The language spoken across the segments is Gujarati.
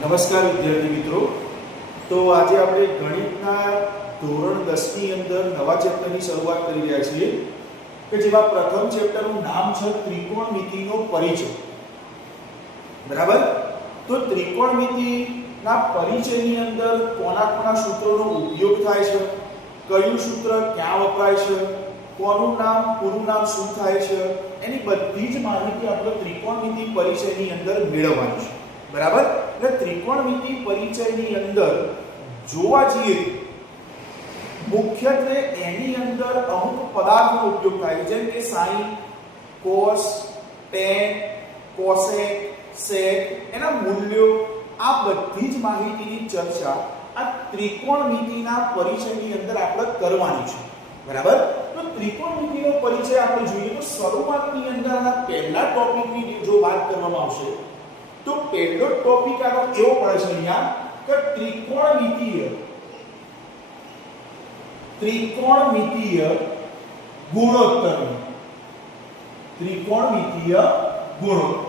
નમસ્કાર વિદ્યાર્થી મિત્રો। તો આજે આપણે ગણિતના ધોરણ 10 ની અંદર નવા ચેપ્ટરની શરૂઆત કરી રહ્યા છીએ કે જેમાં પ્રથમ ચેપ્ટરનું નામ છે ત્રિકોણમિતિનો પરિચય। બરાબર? તો ત્રિકોણમિતિના પરિચયની અંદર કોના સૂત્રોનો ઉપયોગ થાય છે, કયું સૂત્ર ક્યાં વપરાય છે, કોનું નામ પૂરું નામ શું થાય છે, એની બધી જ માહિતી આપણે ત્રિકોણમિતિ પરિચયની અંદર મેળવવાની છે। બરાબર? એટલે ત્રિકોણમિતિ પરિચયની અંદર જોવા જઈએ મુખ્યત્વે એની અંદર અમુક પદાર્થોનો ઉપયોગ થાય છે, જેમ કે sin, cos, tan, cosec, sec, એના મૂલ્યો, આ બધી જ માહિતીની ચર્ચા આ ત્રિકોણમિતિના પરિચયની અંદર આપણે કરવાની છે। બરાબર? તો ત્રિકોણમિતિનો પરિચય આપણે જોઈએ તો શરૂઆતની અંદર આના પહેલા ટોપિકની જો વાત કરવામાં આવશે તો પહેલો ટોપિક આનો એવો પડે છે અહીંયા કે ત્રિકોણમિતિય ગુણોત્તર। ત્રિકોણમિતિય ગુણોત્તર।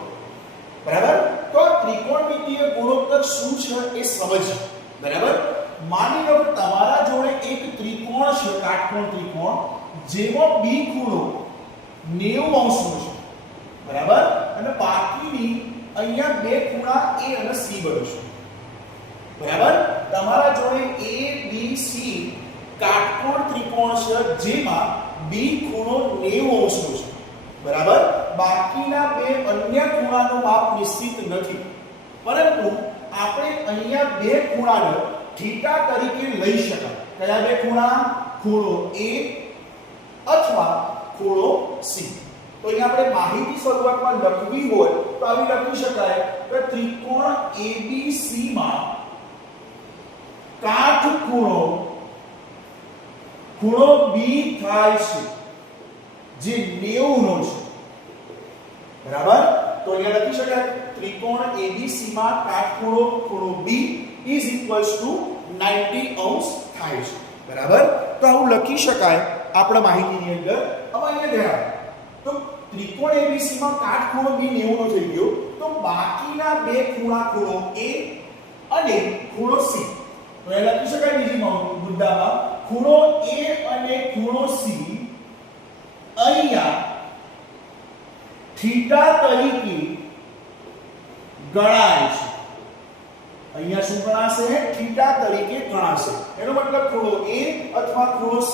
બરાબર? તો ત્રિકોણમિતિય ગુણોત્તર શું છે એ સમજીએ। બરાબર? માની લો કે તમારા જોડે એક ત્રિકોણ છે, કાટકોણ ત્રિકોણ, જેમાં બી ખૂણો 90 અંશનો છે। બરાબર? અને બાકીની અહીંયા બે ખૂણા A અને C બને છે। બરાબર? તમારા જોડે A B C કાટકોણ ત્રિકોણ છે જેમાં B ખૂણો 90 અંશનો છે। બરાબર? બાકીના બે અન્ય ખૂણાનો માપ નિશ્ચિત નથી, પરંતુ આપણે અહીંયા બે ખૂણાને થીટા તરીકે લઈ શકાય। કયા બે ખૂણા? ખૂણો A અથવા ખૂણો C। તો અહીંયા આપણે માહિતી શરૂઆતમાં લખવી હોય તો આવી લખી શકાય કે ત્રિકોણ ABC માં કાટખૂણો ખૂણો B થાય છે જે 90 નો છે। બરાબર? તો અહીંયા લખી શકાય ત્રિકોણ ABC માં કાટખૂણો ખૂણો B is equals to 90 અંશ થાય છે। બરાબર? તો આવું લખી શકાય આપણા માહિતીની અંદર। હવે અહીંયા ધ્યાન તો ત્રિકોણ ABC માં કાટખૂણો B 90 નો થઈ ગયો, તો બાકીના બે ખૂણા ખૂણો A અને ખૂણો C, તો એ લખી શકાય બીજી મુદ્દામાં ખૂણો A અને ખૂણો C અહીંયા થીટા તરીકે ગણાય છે। અહીંયા શું ગણાશે? થીટા તરીકે ગણાશે। એનો મતલબ ખૂણો A અથવા ખૂણો C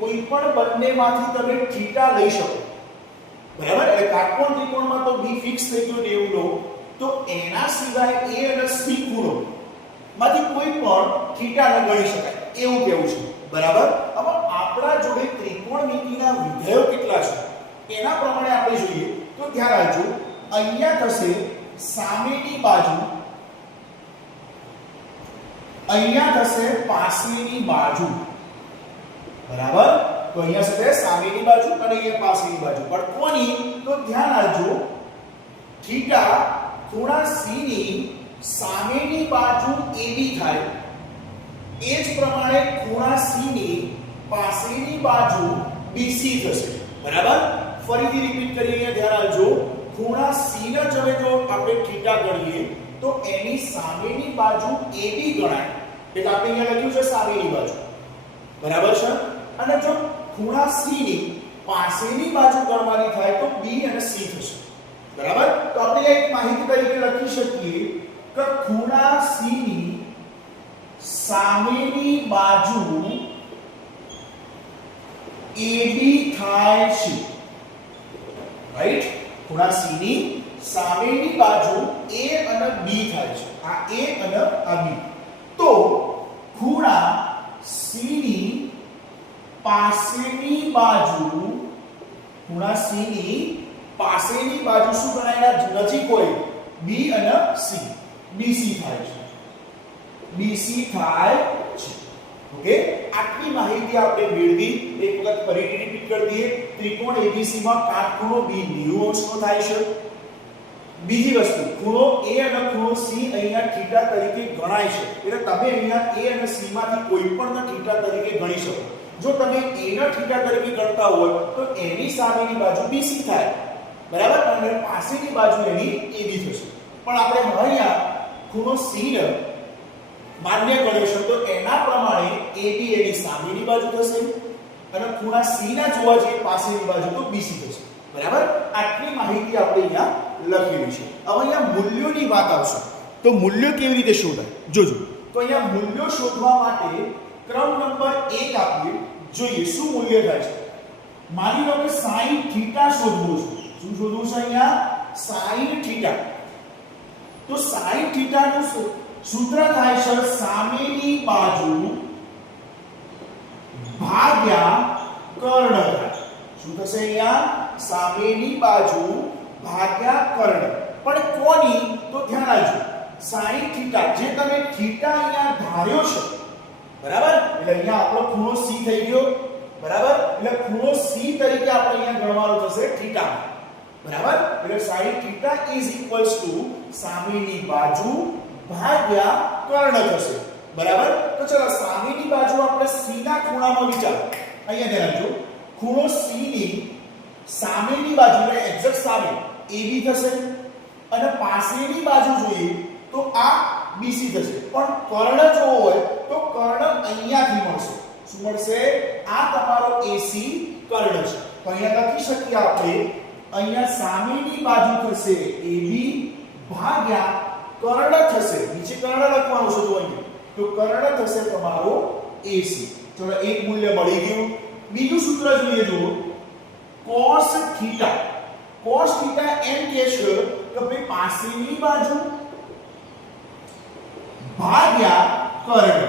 કોઈ પણ બંનેમાંથી તમે થીટા લઈ શકો। બરાબર? એટલે કાટકોણ ત્રિકોણમાં તો B ફિક્સ થઈ ગયો 90 નો, તો એના સિવાય A અને C ખૂણો માંથી કોઈ પણ થીટાને ગણી શકાય એવું કહેવું છે। બરાબર? હવે આપણા જોડે ત્રિકોણમિતિના વિધેયો કેટલા છે એના પ્રમાણે આપણે જોઈએ તો ધ્યાન રાખજો, અહીંયા થશે સામેની બાજુ, અહીંયા થશે પાસેની બાજુ। બરાબર? તો અહીંયા શું છે? સામેની બાજુ અને અહીંયા પાસેની બાજુ। પણ કોની? તો ધ્યાન રાખજો, થીટા ખૂણા C ની સામેની બાજુ AB થાય, એ જ પ્રમાણે ખૂણા C ની પાસેની બાજુ BC થશે। બરાબર? ફરીથી રિપીટ કરીએ, અહીંયા ધ્યાન રાખજો, ખૂણા C ના જવે જો આપણે થીટા ગણીએ તો એની સામેની બાજુ AB ગણાય, એટલે આપણે અહીંયા લખ્યું છે સામેની બાજુ। બરાબર છે? અને જો ખૂણા C ની પાસેની બાજુ ગણવાની થાય તો B અને C થશે। બરાબર? તો આપણે એક માહિતી તરીકે લખી શકીએ કે ખૂણા C ની સામેની બાજુ AB થાય છે। રાઈટ? ખૂણા C ની સામેની બાજુ A અને B થાય છે। આ A અને આ B। તો ખૂણા C ની પાસેની બાજુ, ખૂણા C ની પાસેની બાજુ શું ગણાય? નજીક હોય B અને C, BC થાય છે। BC થાય છે। ઓકે? આટલી માહિતી આપણે મેળવી। એક વખત ફરીથી રિપીટ કરી દઈએ, ત્રિકોણ ABC માં કાટખૂણો B 90 અંશનો થાય છે। બીજી વસ્તુ, ખૂણો A અને ખૂણો C અહીંયા થીટા તરીકે ગણાય છે, એટલે તમે અહીંયા A અને C માંથી કોઈ પણ થીટા તરીકે ગણી શકો। જો તમે A ના થીટા તરીકે ગણતા હોય તો એની સામેની બાજુ BC થાય। બરાબર? અને પાસેની બાજુ એની AB થશે। પણ આપણે અહીંયા ખૂણો C ને માન્ય ગણ્યો છે તો એના પ્રમાણે AB એની સામેની બાજુ થશે અને ખૂણા C ના જોવા જઈએ પાસેની બાજુ તો BC થશે. બરાબર? આટલી માહિતી આપણે અહીંયા લખેલી છે. હવે અહીંયા મૂલ્યોની વાત આવશે તો મૂલ્યો કેવી રીતે શોધાય જોજો. તો અહીંયા મૂલ્યો શોધવા માટે ક્રમ નંબર 1 આપીએ. જોઈએ શું મૂલ્ય થાય છે. માની લો કે sin θ શોધવું છે. શું શોધવું છે અહીંયા? sin θ. તો sin θ નું સૂત્ર થાય છે સામેની બાજુ ભાગ્યા કર્ણ થાય. શું થશે અહીંયા? સામેની બાજુ ભાગ્યા કર્ણ. પણ કોની? તો ધ્યાન આપજો. sin θ જે તમે θ અહીંયા ધાર્યો છે બરાબર, એટલે અહીંયા આપણો ખૂણો C થઈ ગયો બરાબર, એટલે ખૂણો C તરીકે આપણે અહીંયા ગણવાનો થશે θ બરાબર. એટલે sin θ ઇઝ ઇક્વલ્સ ટુ સામેની બાજુ ભાગ્યા કર્ણ થશે બરાબર. તો ચલો સામેની બાજુ આપણે C ના ખૂણામાં વિચારો. અહીંયા ધ્યાન આપજો. ખૂણો C ની સામેની બાજુ એટલે એક્ઝેક્ટ સામે AB થશે અને પાસેની બાજુ જોઈએ તો આ BC થશે. પણ કર્ણ જો હોય તો કર્ણ અહીંયાથી મળશે. શું મળશે? આ તમારો AC કર્ણ છે. તો અહીંયા લખી શકીએ આપણે અહીંયા સામેની બાજુ થશે AB ભાગ્યા કર્ણ થશે. નીચે કર્ણ લખવાનું છે જો અહીંયા. તો કર્ણ થશે તમારો AC. ચલો એક મૂલ્ય મળી ગયું. બીજું સૂત્ર જોઈએ જો cos θ. cos θ એમ કહે છે કે ભાઈ પાસેની બાજુ ભાગ્યા કર્ણ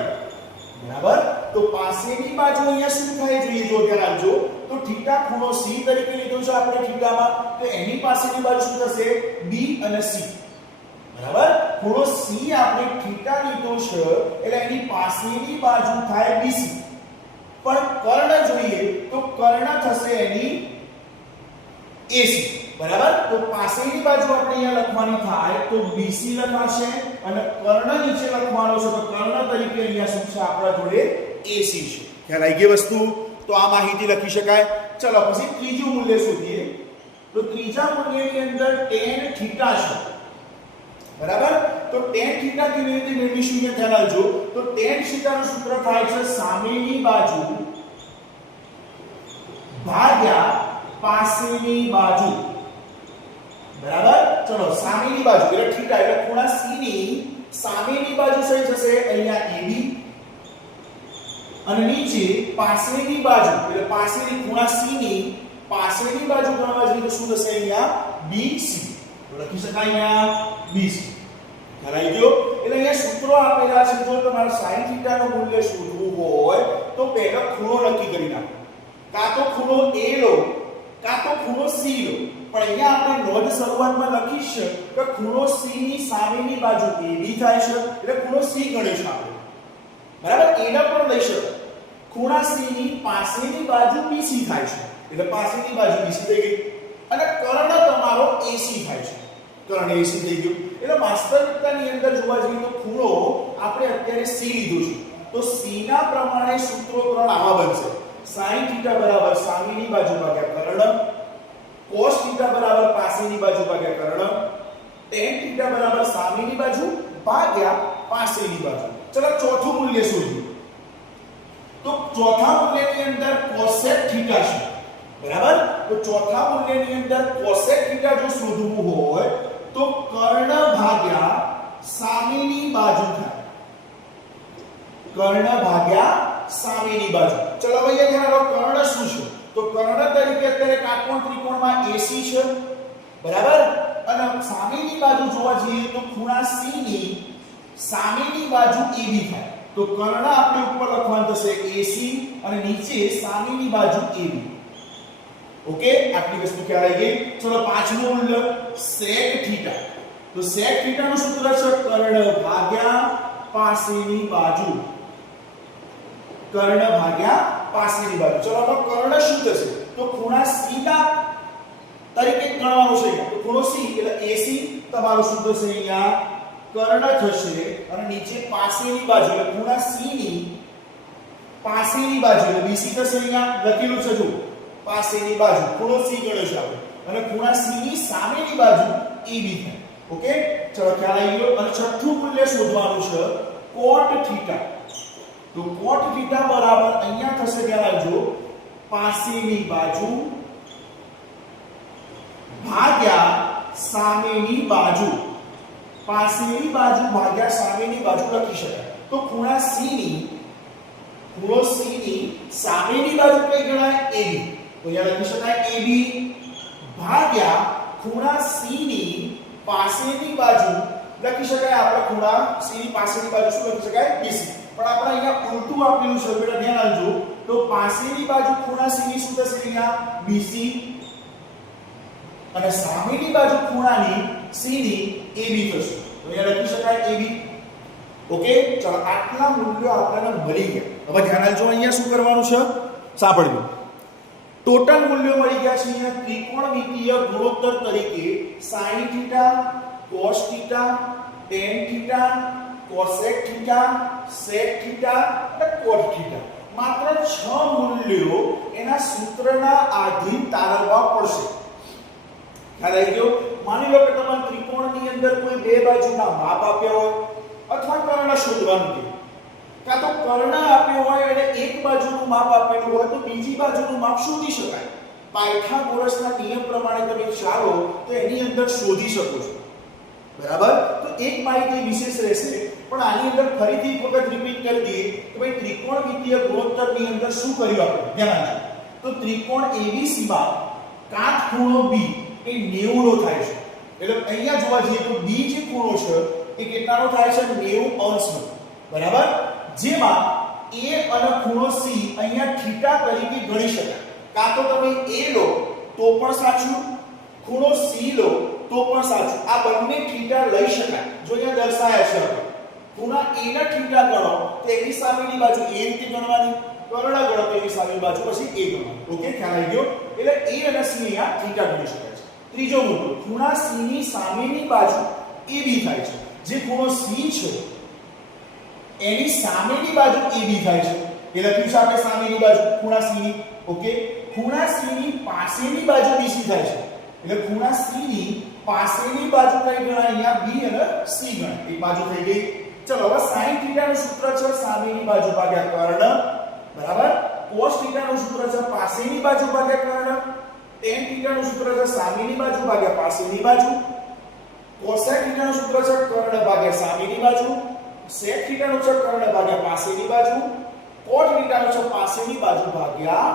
બરાબર. તો પાસેની બાજુ અહીંયા શું થાય જોઈએ જો ધ્યાન આપજો. તો θ ખૂણો C તરીકે લીધો છે આપણે θમાં, તો એની પાસેની બાજુ શું થશે? B અને C બરાબર. ખૂણો C આપણે θ લીધો છે એટલે એની પાસેની બાજુ થાય BC. પણ કર્ણ જોઈએ તો કર્ણ થશે એની AC બરાબર. તો પાસેની બાજુ આપણે અહીંયા લખવાની થાય તો BC લખાશે અને કર્ણ નીચે લખવાનો છે તો કર્ણ તરીકે અહીંયા શું છે આપણા જોડે AC છે. ખ્યાલ આવી ગઈ વસ્તુ? તો આ માહિતી લખી શકાય. ચલો પછી ત્રીજું મૂલ્ય શોધીએ. તો ત્રીજા મૂલ્યની અંદર tan θ છે બરાબર. તો tan θ કેવી રીતે મેળવીશું એ ધ્યાન આપજો. તો tan θ નું સૂત્ર થાય છે સામેની બાજુ ભાગ્યા પાસેની બાજુ બરાબર. ચલો સામેની બાજુ એટલે θ એટલે ખૂણા C ની સામેની બાજુ થઈ જશે અહીંયા AB અને નીચે પાસેની બાજુ એટલે પાસેની ખૂણા C ની પાસેની બાજુ ગણવા જઈએ તો શું થશે અહીંયા BC. તો લખી શકાય અહીંયા BC. ખ્યાલ આવી ગયો? એટલે અહીંયા સૂત્રો આપેલા છે. જો તમારે sin θ નું મૂલ્ય શોધવું હોય તો પહેલા ખૂણો નક્કી કરી નાખો. કાં તો ખૂણો A લો કાં તો ખૂણો C લો. પણ અહીંયા આપણે નોંધ શરૂઆતમાં લખી છે કે ખૂણો C ની સામેની બાજુ AB થાય છે એટલે ખૂણો C ગણીશું આપણે બરાબર. એના પણ લઈ શકો. ખૂણા C ની પાસેની બાજુ BC થાય છે એટલે પાસેની બાજુ BC થઈ ગઈ અને કર્ણ તમારો AC થાય છે. કર્ણ AC થઈ ગયું. એટલે વાસ્તવિકતાની અંદર જોવા જઈએ તો ખૂણો આપણે અત્યારે C લીધો છે તો C ના પ્રમાણે સૂત્રો ત્રણ આવા બનશે. sin θ બરાબર સામેની બાજુ ભાગ્યા કર્ણ, cos θ બરાબર પાસેની બાજુ ભાગ્યા કર્ણ, tan θ બરાબર સામેની બાજુ ભાગ્યા પાસેની બાજુ. ચલો ચોથું મૂલ્ય શોધીએ. તો ચોથા મૂલ્યની અંદર cosec θ છે બરાબર. તો ચોથા મૂલ્યની અંદર cosec θ જો શોધવું હોય તો કર્ણ ભાગ્યા સામેની બાજુ થાય. કર્ણ ભાગ્યા સામેની બાજુ. ચલો હવે અહીંયા ધ્યાન રાખો કર્ણ શું છે? તો કર્ણ તરીકે અત્યારે કાટકોણ ત્રિકોણમાં AC છે બરાબર. અને સામેની બાજુ જોવા જઈએ તો ખૂણા C ની સામેની બાજુ AB થાય. તો કર્ણ આપણે ઉપર લખવાનું થશે AC અને નીચે સામેની બાજુ AB. ઓકે, આટલી વસ્તુ ખ્યાલ આવી ગઈ. ચલો પાંચમું મૂલ્ય sec θ. તો sec θ નું સૂત્ર છે કર્ણ ભાગ્યા પાસેની બાજુ. કર્ણ ભાગ્યા પાસેની બાજુ. ચલો આમાં કર્ણ શું થશે? તો ખૂણા C ના તરીકે ગણવાનું છે. તો ખૂણો C એટલે AC તમારું શું થશે અહીંયા કર્ણ થશે અને નીચે પાસેની બાજુ એટલે ખૂણા C ની પાસેની બાજુ એટલે BC થશે. અહીંયા લખેલું છે જો પાસેની બાજુ ખૂણો C ગણ્યો છે આપણે અને ખૂણા C ની સામેની બાજુ AB થાય. ઓકે, ચલો ખ્યાલ આવી ગયો. અને છઠ્ઠું મૂલ્ય શોધવાનું છે cot થીટા. તો cot થીટા બરાબર અહીંયા થશે, ધ્યાન રાખજો, પાસેની બાજુ ભાગ્યા સામેની બાજુ. પાસેની બાજુ ભાગ્યા સામેની બાજુ લખી શકાય. તો ખૂણો C ની સામેની બાજુ કઈ ગણાય? AB. તો અહીંયા લખી શકાય AB ભાગ્યા ખૂણા C ની પાસેની બાજુ લખી શકાય આપણે ખૂણા C ની પાસેની બાજુ શું લખી શકાય? BC. પણ આપણે અહીંયા ઉલટું આપેલું છે, બેટા ધ્યાન રાખજો. તો પાસેની બાજુ ખૂણા C ની શું થશે? અહીંયા BC અને સામેની બાજુ ખૂણાની C ની AB થશે. તો અહીંયા લખી શકાય AB. ઓકે, ચલો આટલા મૂલ્યો આપણને મળી ગયા. હવે ધ્યાન રાખજો, અહીંયા શું કરવાનું છે? સાંભળજો. ટોટલ મૂલ્યો મળી ગયા છે અહીંયા ત્રિકોણમિતિય ગુણોત્તર તરીકે sin theta, cos theta, tan theta, cosec theta, sec theta અને cot થીટા. માત્ર 6 મૂલ્યો એના સૂત્રના આધીન તારવવા પડશે. ખ્યાલ આવી ગયો? માની લો કે તમારા ત્રિકોણની અંદર કોઈ બે બાજુના માપ આપ્યા હોય અથવા કર્ણ શોધવાનું છે. કાં તો કર્ણ આપ્યો હોય અને એક બાજુનું માપ આપેલું હોય તો બીજી બાજુનું માપ શોધી શકાય. પાયથાગોરસના નિયમ પ્રમાણે તમે ચાલો તો એની અંદર શોધી શકો છો. બરાબર? તો એક માહિતી વિશેષ રહેશે, પણ આની અંદર ફરીથી એક વખત રિપીટ કરી દઈએ કે ભાઈ ત્રિકોણમિતિય ગુણોત્તરની અંદર શું કર્યું આપણે? ધ્યાન રાખજો. તો ત્રિકોણ ABC માં કાટખૂણો B એ 90 નો થાય છે. એટલે અહીંયા જોવા જઈએ તો B જે ખૂણો છે એ કેટલાનો થાય છે? 90 અંશનો. બરાબર? જેમાં A અને ખૂણો C અહીંયા થીટા તરીકે ગણી શકાય. કાં તો તમે A લો તો પણ સાચું, ખૂણો C લો તો પણ સાચું. આ બંને થીટા લઈ શકાય. જો અહીંયા દર્શાવ્યા છે આપણે ખૂણા A ના થીટા ગણો તો એની સામેની બાજુ A રીતે ગણવાની, કર્ણ ગણો તો એની સામેની બાજુ પછી A ગણવાની. ઓકે, ખ્યાલ આવી ગયો? એટલે A અને C અહીંયા થીટા ગણી શકાય છે. ત્રીજો મુદ્દો, ખૂણા C ની સામેની બાજુ AB થાય છે. જે ખૂણો C છે એની સામેની બાજુ AB થાય છે. એ લખ્યું છે આપણે સામેની બાજુ ખૂણા C ની. ઓકે, ખૂણા C ની પાસેની બાજુ BC થાય છે. એટલે ખૂણા C ની પાસેની બાજુ કઈ ગણાય? અહીંયા B અને C ગણાય. એક બાજુ થઈ ગઈ. ચલો હવે sin થીટા નું સૂત્ર છે સામેની બાજુ ભાગ્યા કર્ણ. બરાબર? cos થીટા નું સૂત્ર છે પાસેની બાજુ ભાગ્યા કર્ણ. tan થીટા નું સૂત્ર છે સામેની બાજુ ભાગ્યા પાસેની બાજુ. cosec થીટા નું સૂત્ર છે કર્ણ ભાગ્યા સામેની બાજુ. sec થીટા નું છે કર્ણ ભાગ્યા પાસેની બાજુ. cot થીટા નું છે પાસેની બાજુ ભાગ્યા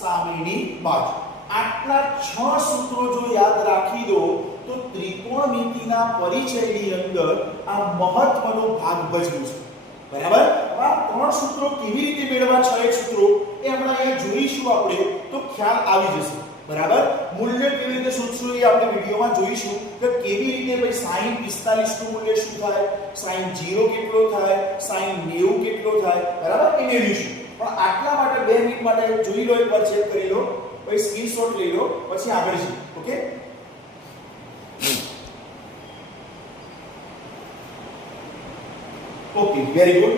સામેની બાજુ. આટલા 6 સૂત્રો જો યાદ રાખી દો તો ત્રિકોણમિતિના પરિચયની અંદર આ મહત્વનો ભાગ ભજવે છે. બરાબર? આ 3 સૂત્રો કેવી રીતે મેળવવા? 6 સૂત્રો એ હમણાં અહીંયા જોઈશું આપણે તો ખ્યાલ આવી જશે. બરાબર? મૂલ્ય કેવી રીતે શોધશું એ આપણે વિડિયોમાં જોઈશું કે કેવી રીતે ભાઈ sin 45 નું મૂલ્ય શું થાય, sin 0 કેટલો થાય, sin 90 કેટલો થાય. બરાબર? એ મેળવીશું. પણ આટલા માટે 2 મિનિટ માટે જોઈ લો, એકવાર ચેક કરી લો, પછી સ્ક્રીનશોટ લઈ લો, પછી આગળ જઈએ. Okay, okay, very good.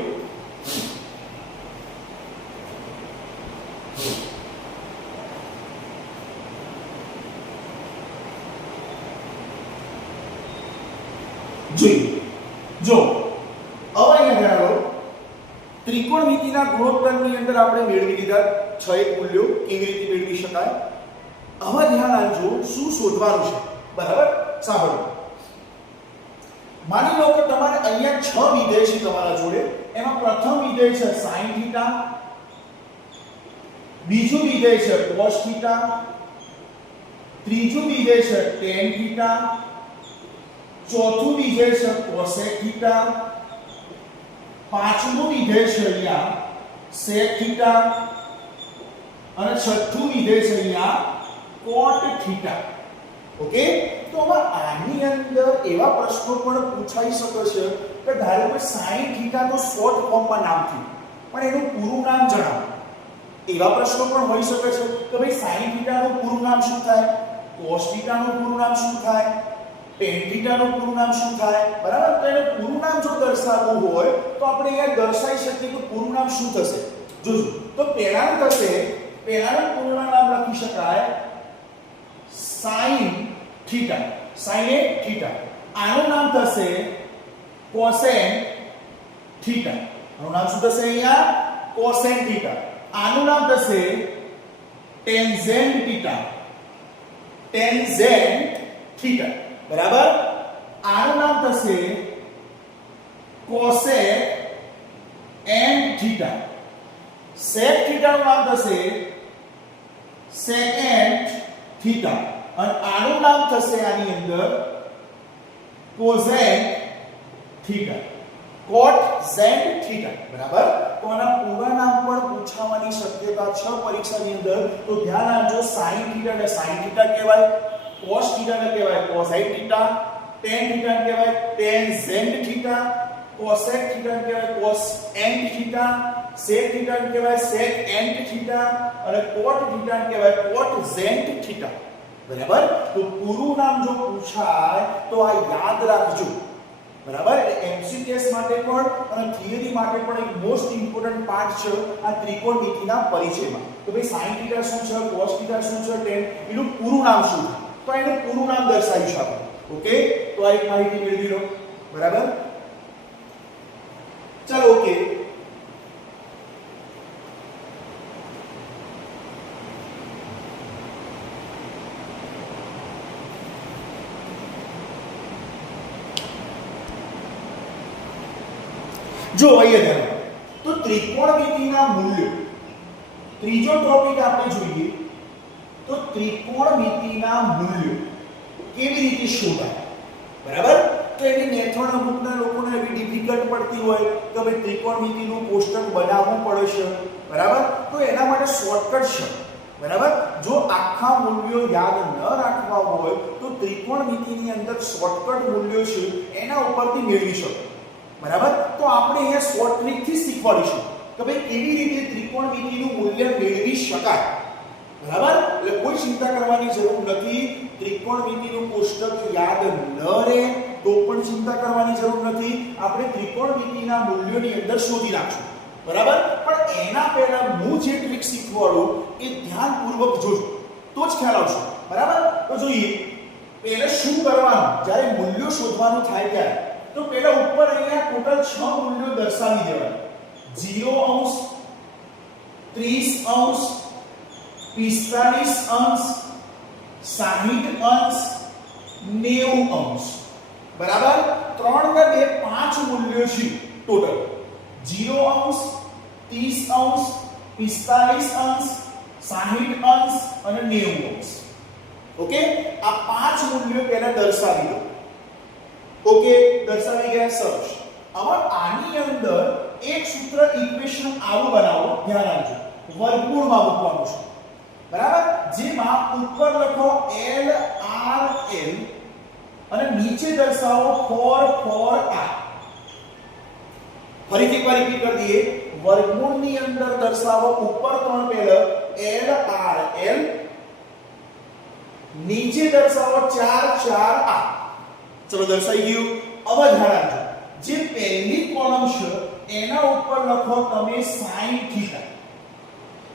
જોઈએ જો હવે અહીંયા ધ્યાન લો, ત્રિકોણમિતિના ગુણોત્તરની અંદર આપણે મેળવી લીધા 6 મૂલ્યો. કેવી રીતે મેળવી શકાય? હવે ધ્યાન આપજો શું શોધવાનું છે. બરાબર? સાંભળો. માની લો કે તમારે અહીંયા 6 વિધેય છે તમારા જોડે. એમાં પ્રથમ વિધેય છે sin થીટા, બીજું વિધેય છે cos થીટા, ત્રીજું વિધેય છે tan થીટા, ચોથું વિધેય છે cosec થીટા, પાંચમું વિધેય છે અહીંયા sec થીટા અને છઠ્ઠું વિધેય છે અહીંયા cot થીટા. ઓકે, તો હવે આની અંદર એવા પ્રશ્નો પણ પૂછાઈ શકે છે કે ધારો કે sin થીટા તો શોર્ટ ફોર્મમાં નામ થયું, પણ એનું પૂરું નામ જણાવો. એવા પ્રશ્નો પણ હોઈ શકે છે કે ભાઈ sin થીટા નું પૂરું નામ શું થાય, cos થીટા નું પૂરું નામ શું થાય, tan થીટા નું પૂરું નામ શું થાય. બરાબર? તો એનું પૂરું નામ જો દર્શાવવું હોય તો આપણે અહીંયા દર્શાવી શકીએ કે પૂરું નામ શું થશે. જોજો તો પહેલાનું થશે, પહેલાનું પૂરું નામ લખી શકાય sin થીટા. sin એ થીટા. આનું નામ થશે કોસેન થીટા. આનું નામ શું થશે અહીંયા? કોસેન થીટા. આનું નામ થશે ટેન્જેન્ટ થીટા. Tangent theta. બરાબર? આનું નામ થશે કોસેક એન્ડ થીટા. સેક થીટાનું નામ થશે સેકેન્ટ થીટા. અને આનું નામ થશે આની અંદર કોઝેન્ટ થીટા. કોટઝેન્ટ થીટા. બરાબર? તો આના પૂરા નામ પણ પૂછવાની શક્યતા છે પરીક્ષાની અંદર. તો ધ્યાન રાખજો, sin થીટા ને sin થીટા કહેવાય, cos થીટા ને કહેવાય cosine થીટા, tan થીટા ને કહેવાય tangent થીટા, cosec થીટા ને કહેવાય cosent થીટા, sec થીટા ને કહેવાય secant થીટા અને cot થીટા ને કહેવાય cotangent થીટા. બરાબર? તો પૂરું નામ જો પૂછાય તો આ યાદ રાખજો. બરાબર? એટલે એમસીક્યુએસ માટે પણ અને થિયરી માટે પણ એક મોસ્ટ ઇમ્પોર્ટન્ટ પાર્ટ છે આ ત્રિકોણમિતિના પરિચયમાં. તો ભાઈ sin થીટા શું છે, cos થીટા શું છે, tan એનું પૂરું નામ શું છે, તો એનું પૂરું નામ દર્શાવ્યું છે આપણે. ઓકે? તો આ એક માહિતી મેળવી લો. બરાબર? ચલો ઓકે. જો અહીંયા ધ્યાન, તો ત્રિકોણમિતિના મૂલ્યો, ત્રીજો ટોપિક આપણે જોઈએ તો ત્રિકોણમિતિના મૂલ્યો કેવી રીતે શોધાય. બરાબર? તો એની મેથડ અમુકના લોકોને એવી ડિફિકલ્ટ પડતી હોય કે ભાઈ ત્રિકોણમિતિનું કોષ્ટક બનાવવું પડે છે. બરાબર? તો એના માટે શોર્ટકટ છે. બરાબર? જો આખા મૂલ્યો યાદ ન રાખવા હોય તો ત્રિકોણમિતિની અંદર શોર્ટકટ મૂલ્યો છે એના ઉપરથી મેળવી શકો. બરાબર? તો આપણે અહીંયા શોર્ટ ટ્રીક થી શીખવાડીશું કે ભાઈ કેવી રીતે ત્રિકોણમિતિનું મૂલ્ય મેળવી શકાય. બરાબર? એટલે કોઈ ચિંતા કરવાની જરૂર નથી. ત્રિકોણમિતિનું કોષ્ટક યાદ ન રહે તો પણ ચિંતા કરવાની જરૂર નથી. આપણે ત્રિકોણમિતિના મૂલ્યોની અંદર શોધી નાખશું. બરાબર? પણ એના પહેલા હું જે ટ્રીક શીખવાડું એ ધ્યાનપૂર્વક જોજો તો જ ખ્યાલ આવશે. બરાબર? તો જોઈએ પહેલા શું કરવાનું જ્યારે મૂલ્યો શોધવાનું થાય ત્યારે. તો પહેલા ઉપર અહીંયા ટોટલ 6 મૂલ્યો દર્શાવી દેવાના. 0 અંશ, 30 અંશ, 45 અંશ, 60 અંશ, 90 અંશ. બરાબર? 3 ને 2 5 મૂલ્યો છે ટોટલ. 0 અંશ, 30 અંશ, 45 અંશ, 60 અંશ અને 90 અંશ. ઓકે? આ 5 મૂલ્યો પહેલા દર્શાવી દો. ઓકે? દર્શાવી ગયા. સરસ. હવે આની અંદર એક સૂત્ર ઇક્વેશન આવું બનાવો. ધ્યાન રાખજો, વર્ગમૂળમાં મૂકવાનું છે. બરાબર? જેમાં ઉપર લખો L R L અને નીચે દર્શાવો 4 4 R. ફરીથી એકવાર રિપીટ કરી દઈએ. વર્ગમૂળની અંદર દર્શાવો ઉપર 3 પહેલા L R L, નીચે દર્શાવો 4 4 R. ચલો દર્શાઈ ગયું. હવે ધ્યાન રાખજો, જે પહેલી કોલમ છે એના ઉપર લખો તમે sin થીટા.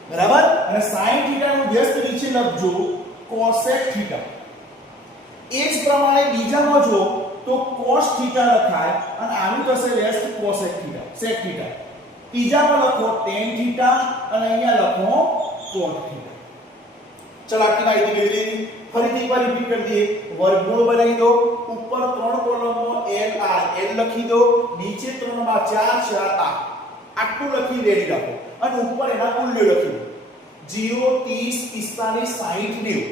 બરાબર? અને sin થીટા નું વ્યસ્ત નીચે લખજો cosec થીટા. એ જ પ્રમાણે બીજામાં જો તો cos થીટા લખાય અને આનું થશે વ્યસ્ત cosec થીટા, sec થીટા. ત્રીજામાં લખો tan થીટા અને અહીંયા લખો cot થીટા. ચલો આટલી માહિતી મેળવી લીધી. ફરીથી એકવાર રિપીટ કરી દઈએ. વર્ગમૂળ બનાવી દો. ઉપર 3 કોલમમાં L R L લખી દો, નીચે 3 માં 4 4 R. આટલું લખી રેડી રાખો અને ઉપર એના મૂલ્યો લખી દો. 0 30 45 60 90.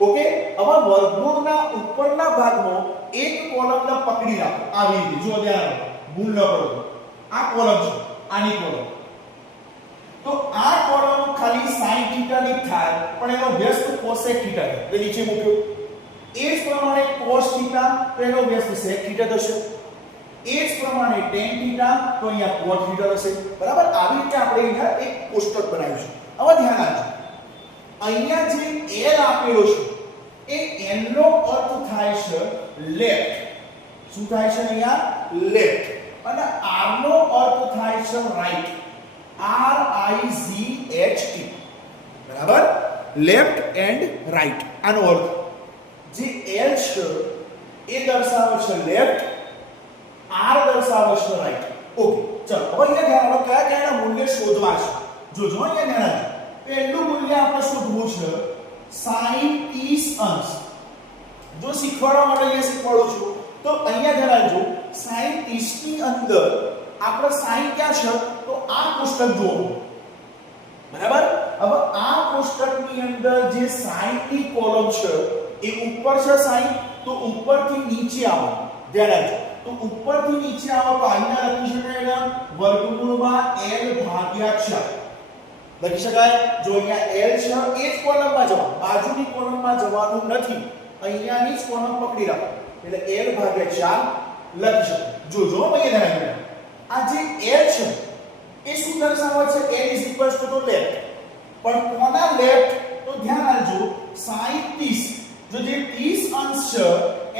ઓકે? હવે વર્ગમૂળના ઉપરના ભાગમાં એક કોલમને પકડી રાખો આવી રીતે. જો ધ્યાન રાખો, ભૂલ ન કરો. આ કોલમ છે, આની કોલમ. તો આ કોલમ ખાલી sin થીટા ની થાય પણ એનો વ્યસ્ત cosec થીટા છે એટલે નીચે મૂક્યો. એ જ પ્રમાણે cos થીટા તો એનો વ્યસ્ત sec થીટા થશે. એ જ પ્રમાણે tan થીટા તો અહીંયા cot થીટા થશે. બરાબર? આવી રીતે આપણે અહીંયા એક કોષ્ટક બનાવ્યું છે. હવે ધ્યાન આપજો, અહીંયા જે L આપેલો છે એ L નો અર્થ થાય છે લેફ્ટ. શું થાય છે અહીંયા? લેફ્ટ. અને R નો અર્થ થાય છે right. R I Z H T. બરાબર? Left and right. આનો અર્થ જે L છે એ દર્શાવે છે લેફ્ટ, r દર્શાવે છે રાઈટ. ઓકે, ચલો હવે અહીંયા ધ્યાન આપો કયા કયાના મૂલ્ય શોધવા છે. જોજો અહીંયા ધ્યાન આપો. પહેલું મૂલ્ય આપણે શોધવું છે sin 30 અંશ. જો શીખવાડવા માટે અહીંયા શીખવાડું છું તો અહીંયા ધ્યાન આપજો. sin 30 ની અંદર આપણે sin ક્યાં છે તો આ કોષ્ટક જોવો. બરાબર. હવે આ કોષ્ટકની અંદર જે sin ની કોલમ છે એ ઉપર છે sin, તો ઉપરથી નીચે આવો. ધ્યાન રાખજો. તો ઉપરથી નીચે આવો તો અહીંયા લખી શકાય વર્ગમૂળમાં l ભાગ્યા 4 લખી શકાય. જો અહીંયા l છે એ જ કોલમમાં જવા, બાજુની કોલમમાં જવાનું નથી, અહીંયાની જ કોલમ પકડી રાખો એટલે l ભાગ્યા 4 લખી શકાય. જોજો અહીંયા આ જે l છે એ શું દર્શાવે છે? l to left. પણ કોના લેફ્ટ? તો ધ્યાન આપજો sin 30 જો જે 30 અંશ છે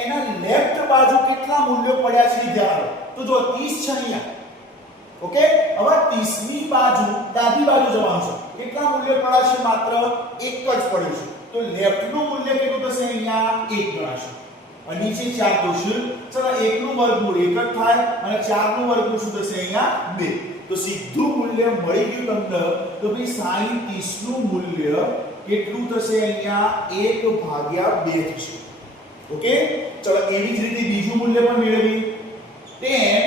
એના લેફ્ટ બાજુ કેટલા મૂલ્યો પડ્યા છે ધ્યાન આપો. તો જો 30 છે અહીંયા. ઓકે, હવે 30 ની બાજુ ડાબી બાજુ જવાનું છે. કેટલા મૂલ્યો પડ્યા છે? માત્ર એક જ પડ્યું છે. તો લેફ્ટ નું મૂલ્ય કેટલું થશે? અહીંયા 1 ગણાશે. અને નીચે 4 તો છે. ચલો 1 નું વર્ગમૂળ 1 જ થાય અને 4 નું વર્ગમૂળ શું થશે? અહીંયા 2. તો સીધું મૂલ્ય મળી ગયું તમને. તો ભાઈ sin 30 નું મૂલ્ય કેટલું થશે? અહીંયા 1/2 થશે. ઓકે, ચલો એવી જ રીતે બીજું મૂલ્ય પણ મેળવીએ. tan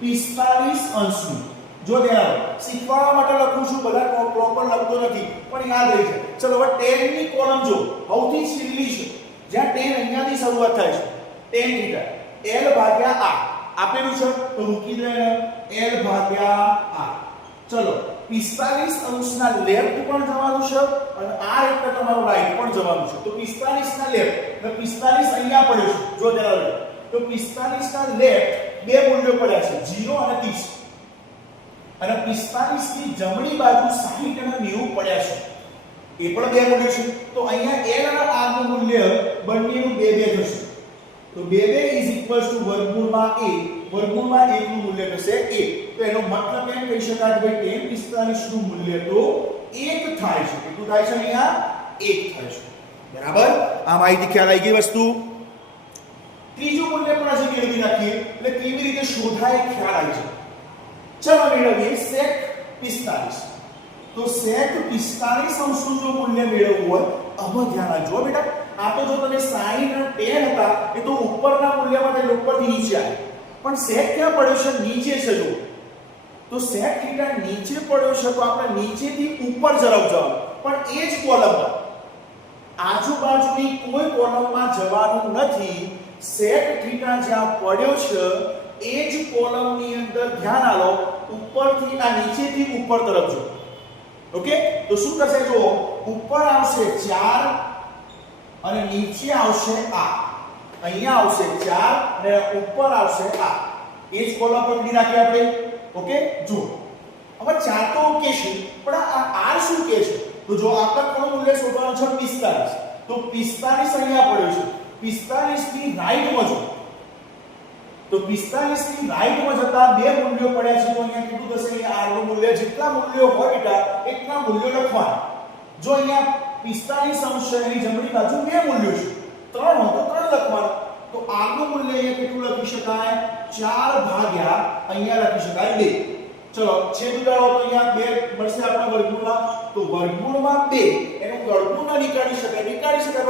45 અંશનું. જો ધ્યાન શીખવાડવા માટે લખું છું, બધા પ્રોપર લખતો નથી પણ યાદ રહી જાય. ચલો હવે tan ની કોલમ જો સૌથી છેલ્લી છે જ્યાં tan અહીંયાથી શરૂઆત થાય છે. tan થીટા l ભાગ્યા r આપેલું છે તો મૂકી દે l ભાગ્યા r. ચલો 45 અંશના લેફ્ટ પણ જવાનું છે અને r એટલે તમારો રાઈટ પણ જવાનું છે. તો 45 ના લેફ્ટ એટલે 45 અહીંયા પડ્યો છે. જો ધ્યાન તો 45 ના લેફ્ટ બે મૂલ્યો પડ્યા છે 0 અને 30. અને 45 ની જમણી બાજુ 60 અને 90 પડ્યા છે. એ પણ બે મૂલ્યો છે. તો અહીંયા l અને r નું મૂલ્ય બંનેનું 2 થશે. તો 2 વર્ગમૂળમાં a, વર્ગમૂળમાં 1 નું મૂલ્ય થશે 1. તો એનો મતલબ એમ કહી શકાય કે ભાઈ tan 45 નું મૂલ્ય તો 1 થાય છે. કેટલું થાય છે? અહીંયા 1 થાય છે. બરાબર. આ માહિતી ખ્યાલ આવી ગઈ વસ્તુ. ત્રીજું મૂલ્ય પણ આજે મેળવી નાખીએ એટલે કેવી રીતે શોધાય ખ્યાલ આવી જાય. ચલો મેળવીએ sec 45. તો sec 45 અંશનું જો મૂલ્ય મેળવવું હોય આમાં ધ્યાન રાખજો બેટા. આ તો જો તમે sin અને tan હતા એ તો ઉપરના મૂલ્યમાં એટલે ઉપરથી નીચે આવે. પણ sec ક્યાં પડ્યો છે? નીચે છે. જો તો sec થીટા નીચે પડ્યો છે તો આપણે નીચેથી ઉપર તરફ જવાનું, પણ એ જ કોલમમાં, આજુબાજુની કોઈ કોલમમાં જવાનું નથી. sec થીટા જ્યાં પડ્યો છે એ જ કોલમની અંદર ધ્યાન આલો ઉપરથી આ નીચેથી ઉપર તરફ જો. ઓકે, તો શું થશે? જો ઉપર આવશે 4 અને નીચે આવશે આ. અહીંયા આવશે 4 અને ઉપર આવશે આ. એ જ કોલમ પકડી રાખીએ આપણે. ઓકે, જો હવે 4 તો ઓકે છે પણ આ r શું કહે છે? તો જો આપણે કોનું મૂલ્ય શોધવાનું છે? 45. તો 45 અહીંયા પડ્યો છે. 45 ની રાઈટમાં જો. તો 45 ની રાઈટમાં જતા બે મૂલ્યો પડ્યા છે. તો અહીંયા કેટલું થશે? અહીંયા r નું મૂલ્ય જેટલા મૂલ્યો હોય બેટા એટલા મૂલ્યો લખવાના. જો અહીંયા 45 અંશ છે એની જમણી બાજુ બે મૂલ્યો છે, 3 હોય તો 3 લખવાના. તો r નું મૂલ્ય અહીંયા કેટલું લખી શકાય? 4 ભાગ્યા અહીંયા લખી શકાય 2. ચલો છેદ ઉડાડો તો અહીંયા 2 મળશે આપણા વર્ગમૂળમાં. તો વર્ગમૂળમાં 2 એનું વર્ગમૂળ ના નીકાળી શકાય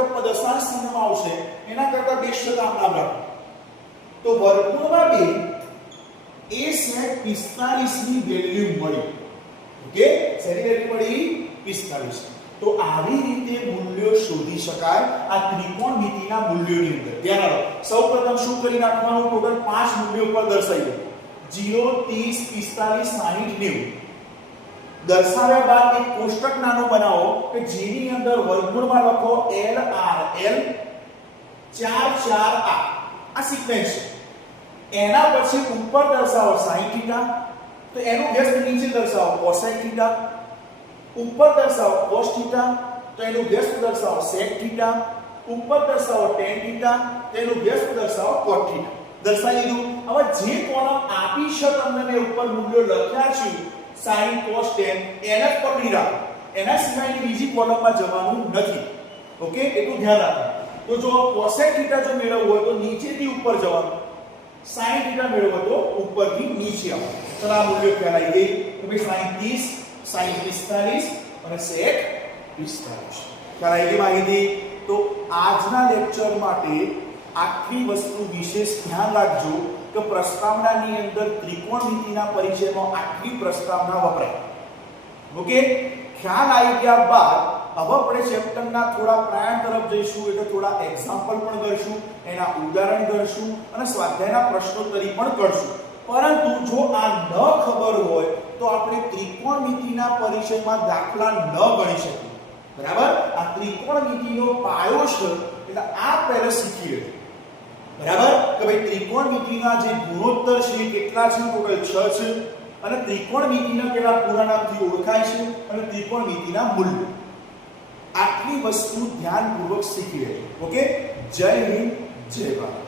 પણ દશાંશ ચિહ્નમાં આવશે. એના કરતા 2 શબ્દ આમ રાખો. તો વર્ગમૂળમાં 2 એ sec 45 ની વેલ્યુ મળી. ઓકે, શેની વેલ્યુ મળી? 45. તો આવી રીતે મૂલ્યો શોધી શકાય આ ત્રિકોણમિતિના મૂલ્યોની અંદર. ધ્યાન રાખો. સૌપ્રથમ શું કરી નાખવાનું? ટોટલ 5 મૂલ્યો પર દર્શાવી દો. 0, 30, 45, 60, 90. દર્શાવ્યા બાદ એક કોષ્ટક નાનું બનાવો કે જેની અંદર વર્ગમૂળમાં લખો l r l 4 4 r. આ સિક્વેન્સ છે. એના પછી ઉપર દર્શાવો sin θ, તો એનું વ્યસ્ત નીચે દર્શાવો cosine θ. ઉપર દર્શાવો cos θ, તો એનું વ્યસ્ત દર્શાવો sec θ. ઉપર દર્શાવો tan θ, તો એનું વ્યસ્ત દર્શાવો cot θ. દર્શાવી દીધું. હવે જે કોલમ આપી છે તમને મેં ઉપર મૂલ્યો લખ્યા છે sin cos tan એને પકડી રાખો. એના સિવાયની બીજી કોલમમાં જવાનું નથી. ઓકે, એટલું ધ્યાન રાખો. તો જો cosec થીટા જો મેળવવું હોય તો નીચેથી ઉપર જવાનું, sin થીટા મેળવવો તો ઉપરથી નીચે આવવાનું. ચલો આ મૂલ્યો ખ્યાલ આવી ગઈ. તો ભાઈ sin 30, sin 45 અને sec 45. ખ્યાલ આવી ગઈ માહિતી. તો આજના લેક્ચર માટે આખી વસ્તુ વિશેષ ધ્યાન રાખજો કે પ્રસ્તાવનાની અંદર ત્રિકોણમિતિના પરિચયમાં આટલી પ્રસ્તાવના વપરાય. ઓકે, ખ્યાલ આવી ગયા બાદ હવે આપણે ચેપ્ટરના થોડા પ્રાયણ તરફ જઈશું, એટલે થોડા એક્ઝામ્પલ પણ કરશું, એના ઉદાહરણ કરશું અને સ્વાધ્યાયના પ્રશ્નોત્તરી પણ કરશું. પરંતુ જો આ ન ખબર હોય તો આપણે ત્રિકોણમિતિના પરિચયમાં દાખલા ન ગણી શકીએ. બરાબર? આ ત્રિકોણમિતિનો પાયો છે એટલે આ પહેલા શીખી લેજો. બરાબર? કે ભાઈ ત્રિકોણમિતિના જે ગુણોત્તર છે કેટલા છે? ટોટલ 6 છે. અને ત્રિકોણમિતિના કેવા પૂરા નામથી ઓળખાય છે અને ત્રિકોણમિતિના મૂલ્યો. આટલી વસ્તુ ધ્યાનપૂર્વક શીખી લેજો. ઓકે, જય હિન્દ, જય ભારત.